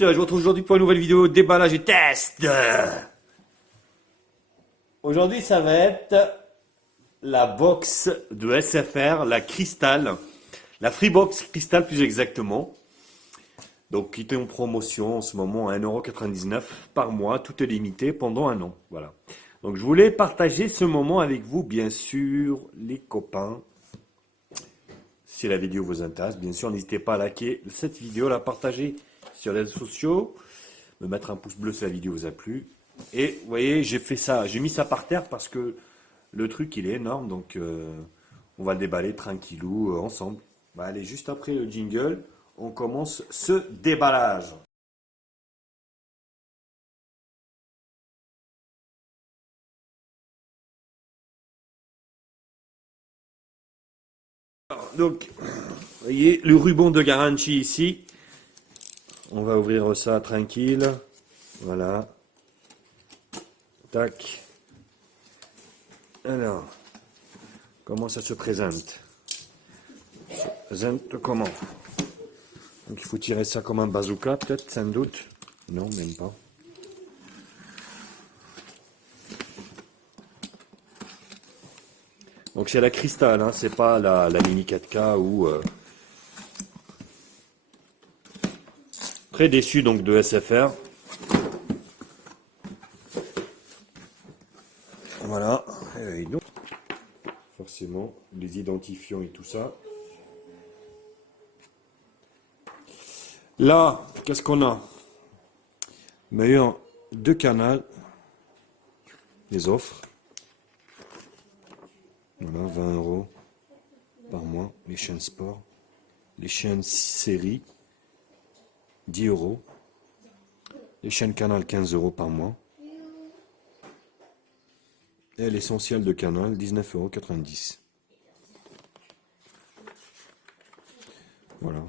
Je vous retrouve aujourd'hui pour une nouvelle vidéo déballage et test. Aujourd'hui, ça va être la box de SFR, la Crystal, la Freebox Crystal plus exactement. Donc, qui est en promotion en ce moment à 1,99 € par mois, tout est limité pendant un an. Voilà. Donc, je voulais partager ce moment avec vous, bien sûr, les copains. Si la vidéo vous intéresse, bien sûr, n'hésitez pas à liker cette vidéo, la partager sur les réseaux sociaux, me mettre un pouce bleu si la vidéo vous a plu. Et vous voyez, j'ai fait ça, j'ai mis ça par terre parce que le truc il est énorme, donc on va le déballer tranquillou ensemble. Bah, allez, juste après le jingle, on commence ce déballage. Donc, vous voyez, le ruban de garantie ici. On va ouvrir ça tranquille. Voilà. Tac. Alors, comment ça se présente? Ça se présente comment? Donc il faut tirer ça comme un bazooka, peut-être, sans doute. Non, même pas. Donc c'est la Crystal, hein, c'est pas la Mini 4K ou... Très déçu donc de SFR. Voilà. Et donc, forcément, les identifiants et tout ça. Là, qu'est-ce qu'on a? Meilleur deux canaux. Les offres. Voilà, 20 € par mois. Les chaînes sport. Les chaînes série. 10 €. Les chaînes canal 15 € par mois. Et l'essentiel de canal 19,90 €. Voilà.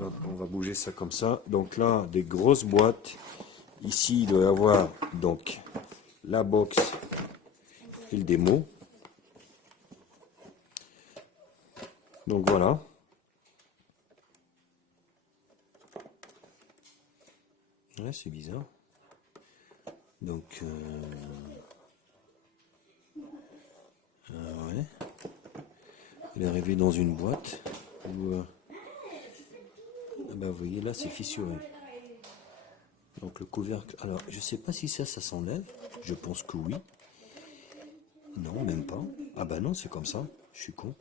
Hop, on va bouger ça comme ça. Donc là, des grosses boîtes. Ici, il doit y avoir donc la box et le démo. Donc voilà. Ouais, c'est bizarre. Donc, ouais. Elle est arrivée dans une boîte. Où, ah ben, vous voyez là, c'est fissuré. Donc le couvercle. Alors, je sais pas si ça s'enlève. Je pense que oui. Non, même pas. Ah bah non, c'est comme ça. Je suis con.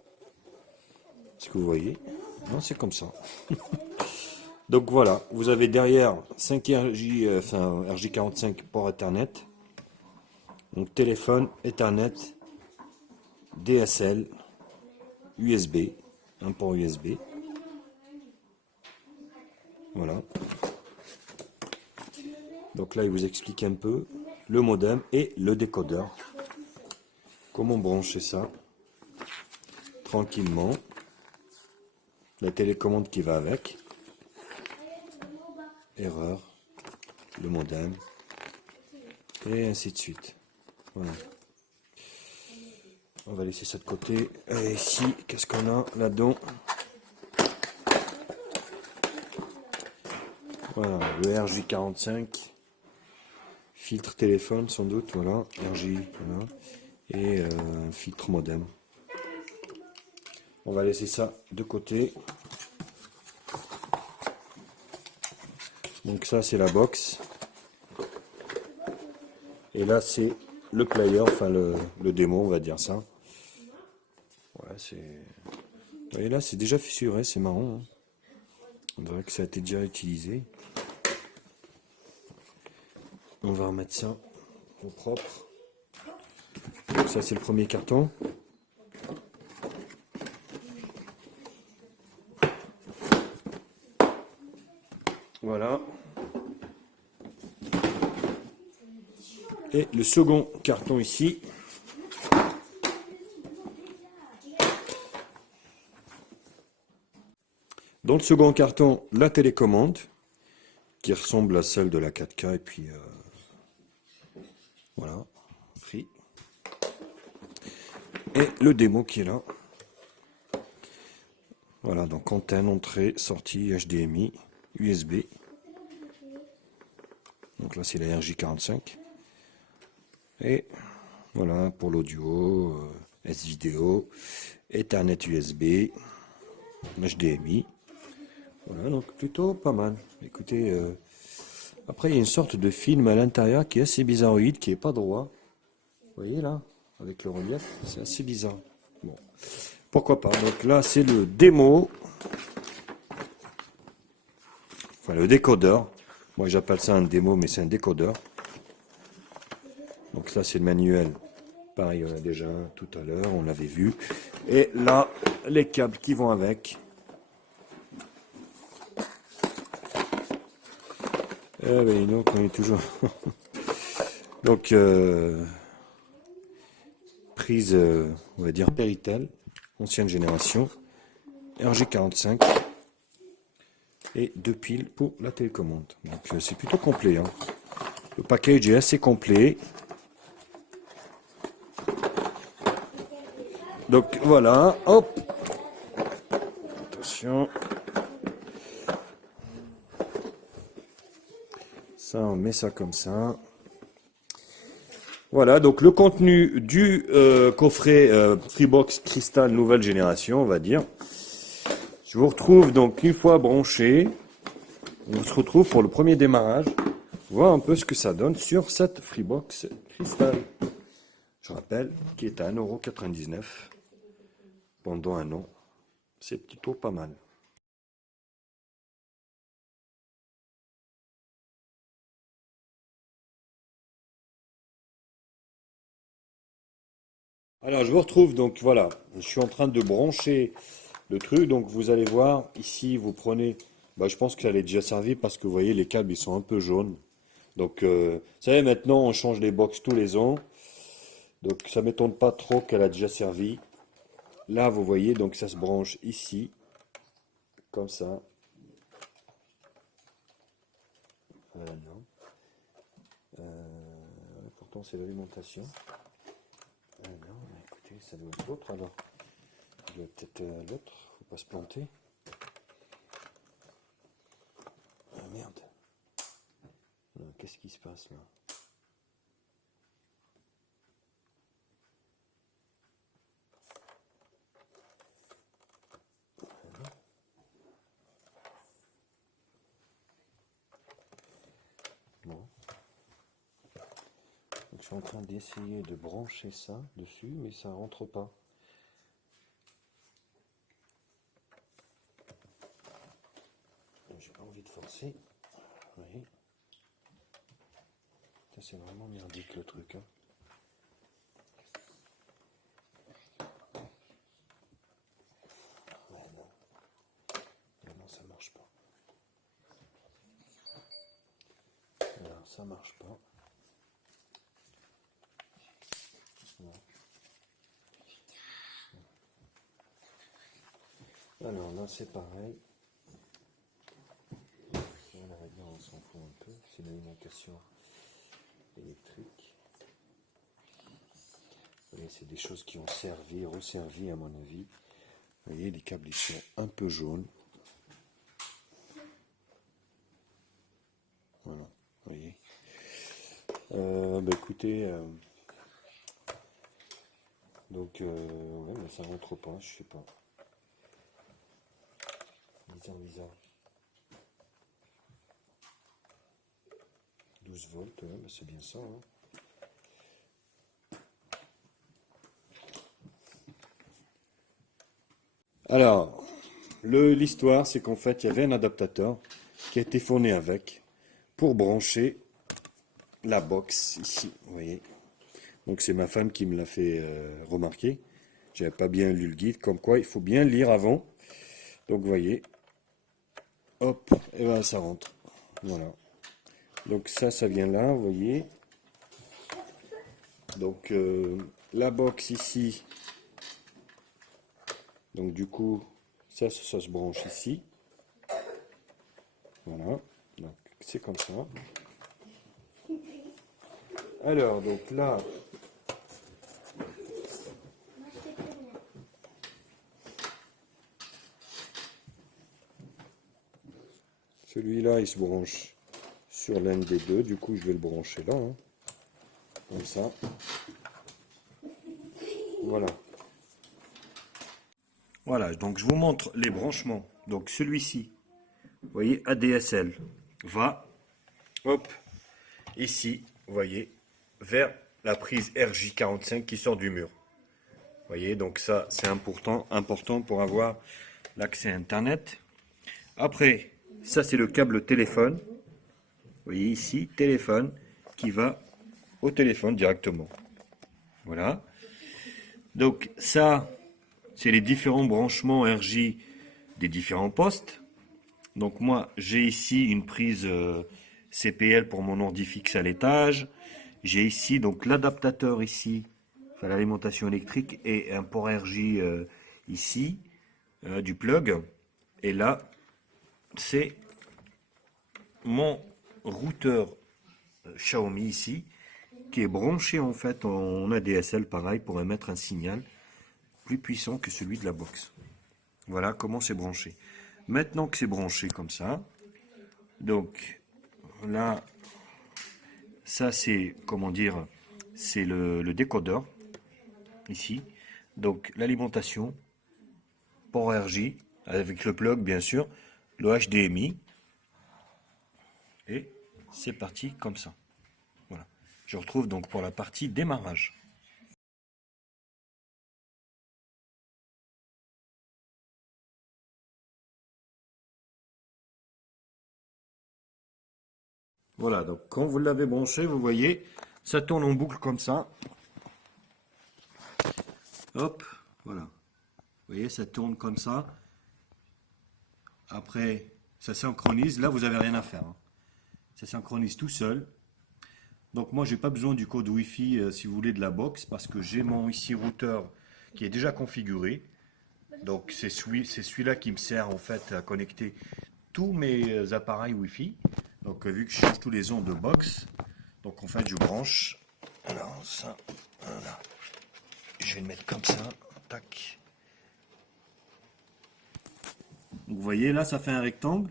Est-ce que vous voyez? Non, c'est comme ça. Donc voilà, vous avez derrière 5 RJ, enfin RJ45 port Ethernet. Donc téléphone, Ethernet, DSL, USB, un port USB. Voilà. Donc là, il vous explique un peu le modem et le décodeur. Comment brancher ça tranquillement. La télécommande qui va avec. Erreur, le modem, et ainsi de suite. Voilà. On va laisser ça de côté. Et ici, qu'est-ce qu'on a là-dedans? Voilà, le RJ45, filtre téléphone sans doute, voilà, RJ, voilà, et filtre modem. On va laisser ça de côté. Donc ça c'est la box. Et là c'est le player, enfin le démo, on va dire ça. Ouais, c'est... Et là c'est déjà fissuré, c'est marrant. Hein. On dirait que ça a été déjà utilisé. On va remettre ça au propre. Donc ça c'est le premier carton. Voilà. Et le second carton ici. Dans le second carton, la télécommande, qui ressemble à celle de la 4K, et puis voilà, free. Et le démo qui est là. Voilà, donc antenne, entrée, sortie, HDMI. USB. Donc là c'est la RJ45. Et voilà pour l'audio, S-Vidéo, Ethernet USB, HDMI. Voilà, donc plutôt pas mal. Écoutez, après il y a une sorte de film à l'intérieur qui est assez bizarroïde, qui est pas droit. Vous voyez là, avec le relief, c'est assez bizarre. Bon, pourquoi pas. Donc là c'est le démo, enfin le décodeur. Moi j'appelle ça un démo, mais c'est un décodeur. Donc là c'est le manuel. Pareil, on a déjà tout à l'heure, on l'avait vu. Et là, les câbles qui vont avec. Eh ben, donc on est toujours. Donc, prise, on va dire Péritel, ancienne génération, RG45 et 2 piles pour la télécommande. Donc, c'est plutôt complet. Hein. Le package est assez complet. Donc, voilà, hop. Attention. Ça, on met ça comme ça. Voilà, donc le contenu du coffret Freebox Crystal nouvelle génération, on va dire. Je vous retrouve donc une fois branché. On se retrouve pour le premier démarrage. Voir un peu ce que ça donne sur cette Freebox Crystal. Je rappelle qui est à 1,99 € pendant un an. C'est plutôt pas mal. Alors je vous retrouve donc voilà, je suis en train de brancher le truc, donc vous allez voir ici vous prenez, je pense que ça allait déjà servi parce que vous voyez les câbles ils sont un peu jaunes. Donc vous savez maintenant on change les box tous les ans, donc ça m'étonne pas trop qu'elle a déjà servi. Là vous voyez donc ça se branche ici, comme ça. Non. Pourtant c'est l'alimentation. Non, mais écoutez, ça doit être l'autre alors. Ça doit peut-être l'autre, faut pas se planter. Ah merde. Qu'est-ce qui se passe là? Bon. Donc, je suis en train d'essayer de brancher ça dessus, mais ça rentre pas. J'ai pas envie de forcer. Vous voyez. C'est vraiment merdique le truc. Hein. Ouais, non. Non, ça marche pas. Alors, ça marche pas. Non. Alors là, c'est pareil. Là, on s'en fout un peu. C'est une alimentation électrique. Vous voyez, c'est des choses qui ont servi, resservi à mon avis. Vous voyez, les câbles ils sont un peu jaunes. Voilà, vous voyez. Écoutez, donc, ouais, mais ça rentre pas, je sais pas. Bizarre. 12 volts, ouais, c'est bien ça. Hein. Alors, l'histoire, c'est qu'en fait, il y avait un adaptateur qui a été fourni avec pour brancher la box ici, vous voyez. Donc c'est ma femme qui me l'a fait remarquer. J'avais pas bien lu le guide, comme quoi il faut bien lire avant. Donc vous voyez, hop, et ben ça rentre. Voilà. Donc ça vient là, vous voyez. Donc la box ici. Donc du coup, ça se branche ici. Voilà. Donc c'est comme ça. Alors donc là. Celui celui-là, il se branche sur l'un des deux. Du coup, je vais le brancher là. Hein. Comme ça. Voilà. Voilà, donc je vous montre les branchements. Donc celui-ci, vous voyez, ADSL, va, hop, ici, vous voyez, vers la prise RJ45 qui sort du mur. Vous voyez, donc ça, c'est important pour avoir l'accès Internet. Après, ça, c'est le câble téléphone. Vous voyez ici, téléphone, qui va au téléphone directement. Voilà. Donc ça, c'est les différents branchements RJ des différents postes. Donc moi, j'ai ici une prise CPL pour mon ordi fixe à l'étage. J'ai ici donc l'adaptateur ici, enfin l'alimentation électrique, et un port RJ ici, du plug. Et là, c'est mon routeur Xiaomi ici, qui est branché en fait en ADSL pareil pour émettre un signal plus puissant que celui de la box. Voilà comment c'est branché. Maintenant que c'est branché comme ça, donc là, ça c'est, comment dire, c'est le décodeur, ici. Donc l'alimentation, port RJ, avec le plug bien sûr, le HDMI, et c'est parti comme ça. Voilà. Je retrouve donc pour la partie démarrage. Voilà, donc quand vous l'avez branché, vous voyez, ça tourne en boucle comme ça. Hop, voilà. Vous voyez, ça tourne comme ça. Après, ça synchronise. Là, vous n'avez rien à faire. Hein. Ça synchronise tout seul. Donc moi, j'ai pas besoin du code Wi-Fi, si vous voulez, de la box, parce que j'ai mon ici routeur qui est déjà configuré. Donc c'est celui-là qui me sert en fait à connecter tous mes appareils Wi-Fi. Donc vu que je change tous les ondes de box, donc en fait je branche. Alors ça, voilà. Je vais le mettre comme ça. Tac. Donc, vous voyez là, ça fait un rectangle.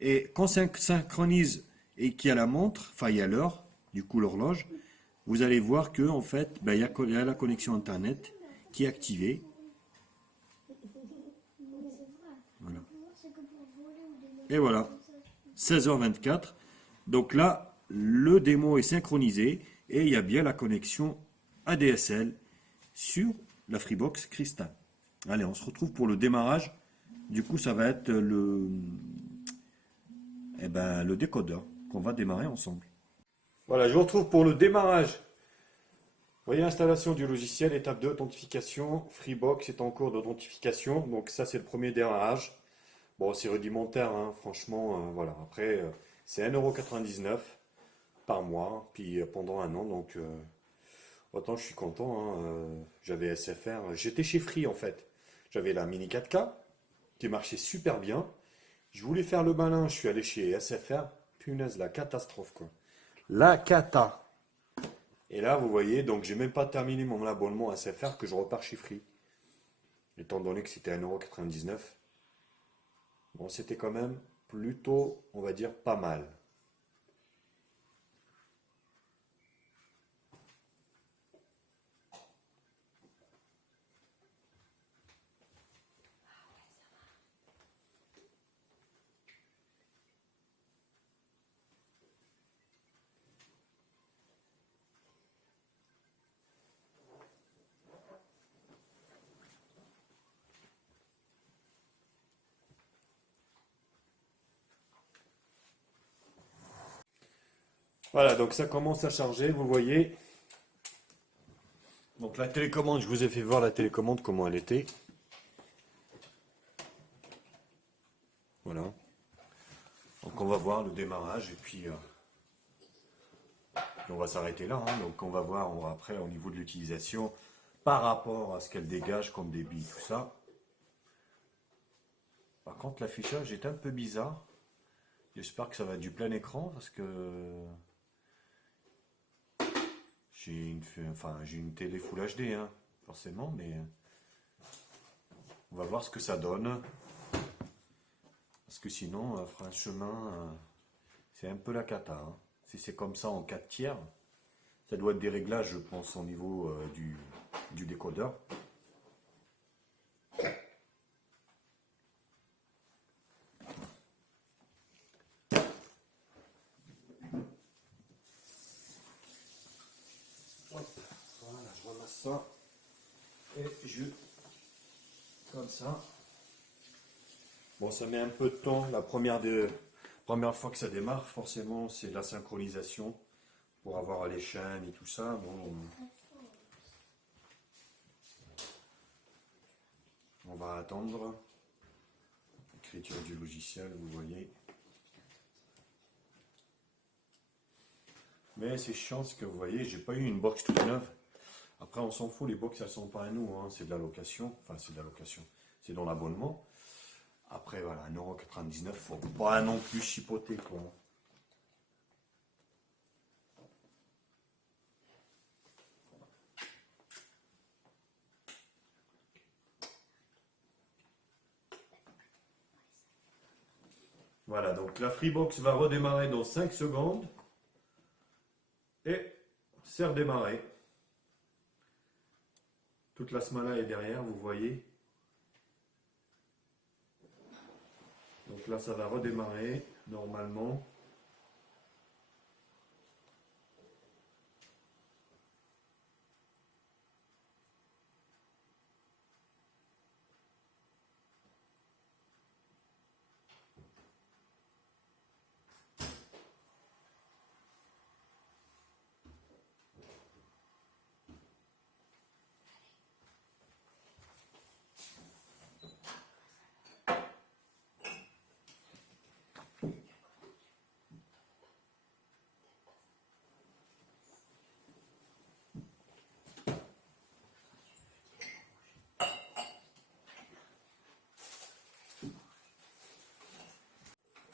Et quand ça synchronise et qu'il y a la montre, enfin il y a l'heure, du coup l'horloge, vous allez voir que en fait, ben, il y a la connexion Internet qui est activée. Voilà. Et voilà, 16h24. Donc là, le démo est synchronisé et il y a bien la connexion ADSL sur la Freebox Crystal. Allez, on se retrouve pour le démarrage. Du coup, ça va être le décodeur qu'on va démarrer ensemble. Voilà, je vous retrouve pour le démarrage. Vous voyez l'installation du logiciel, étape 2, authentification. Freebox est en cours d'authentification. Donc ça, c'est le premier démarrage. Bon, c'est rudimentaire, hein, franchement. Voilà. Après, c'est 1,99 € par mois, puis pendant un an. Donc, autant je suis content. Hein, j'avais SFR. J'étais chez Free, en fait. J'avais la Mini 4K qui marchait super bien. Je voulais faire le malin. Je suis allé chez SFR. Punaise, la catastrophe, quoi. La cata. Et là, vous voyez, donc j'ai même pas terminé mon abonnement SFR que je repars chez Free. Étant donné que c'était 1,99 €. Bon, c'était quand même plutôt, on va dire, pas mal. Voilà, donc ça commence à charger, vous voyez. Donc la télécommande, je vous ai fait voir la télécommande, comment elle était. Voilà. Donc on va voir le démarrage et puis on va s'arrêter là. Hein. Donc on va voir après au niveau de l'utilisation par rapport à ce qu'elle dégage comme débit, tout ça. Par contre l'affichage est un peu bizarre. J'espère que ça va être du plein écran parce que j'ai une télé Full HD, hein, forcément, mais on va voir ce que ça donne. Parce que sinon, franchement, c'est un peu la cata, hein. Si c'est comme ça en 4 tiers, ça doit être des réglages, je pense, au niveau du décodeur. Hop, voilà, je ramasse ça. Et comme ça. Bon, ça met un peu de temps. La première fois que ça démarre, forcément, c'est la synchronisation pour avoir les chaînes et tout ça. Bon, on va attendre. Écriture du logiciel, vous voyez. Mais c'est chiant ce que vous voyez, j'ai pas eu une box toute neuve. Après, on s'en fout, les box, elles sont pas à nous, hein. C'est de la location. Enfin, c'est de la location. C'est dans l'abonnement. Après, voilà, 1,99 €, faut pas non plus chipoter, quoi. Voilà, donc la Freebox va redémarrer dans 5 secondes. Et c'est redémarré. Toute la smala est derrière, vous voyez. Donc là, ça va redémarrer normalement.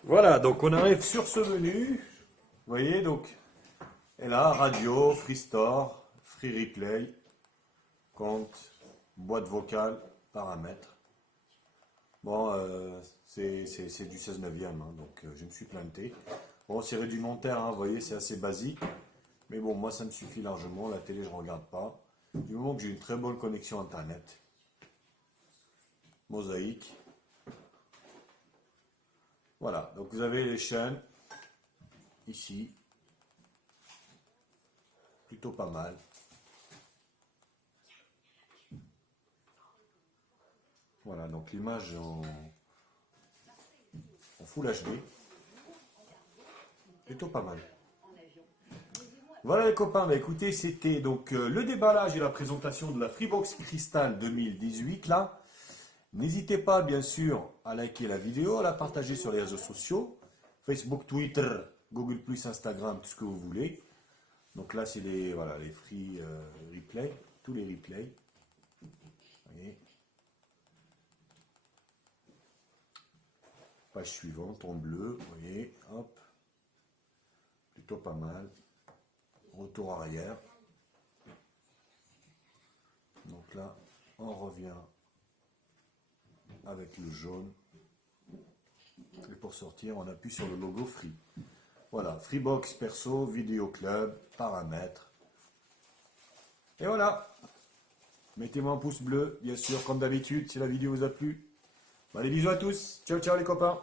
Voilà, donc on arrive sur ce menu. Vous voyez, donc, et là, radio, Freestore, Free Replay, compte, boîte vocale, paramètres. Bon, c'est du 16 neuvième, hein, donc je me suis planté. Bon, c'est rudimentaire, hein, vous voyez, c'est assez basique. Mais bon, moi, ça me suffit largement. La télé, je ne regarde pas. Du moment que j'ai une très bonne connexion Internet. Mosaïque. Voilà, donc vous avez les chaînes. Ici. Plutôt pas mal. Voilà, donc l'image en Full HD. Plutôt pas mal. Voilà les copains, bah écoutez, c'était donc le déballage et la présentation de la Freebox Crystal 2018 là. N'hésitez pas bien sûr à liker la vidéo, à la partager sur les réseaux sociaux, Facebook, Twitter, Google+, Instagram, tout ce que vous voulez. Donc là c'est les, voilà, les free replay, tous les replays. Voyez. Page suivante en bleu, vous voyez, hop, plutôt pas mal. Retour arrière. Donc là, on revient avec le jaune. Et pour sortir, on appuie sur le logo Free. Voilà, Freebox perso, vidéo club, paramètres. Et voilà. Mettez-moi un pouce bleu, bien sûr, comme d'habitude, si la vidéo vous a plu. Allez, bisous à tous. Ciao, ciao les copains.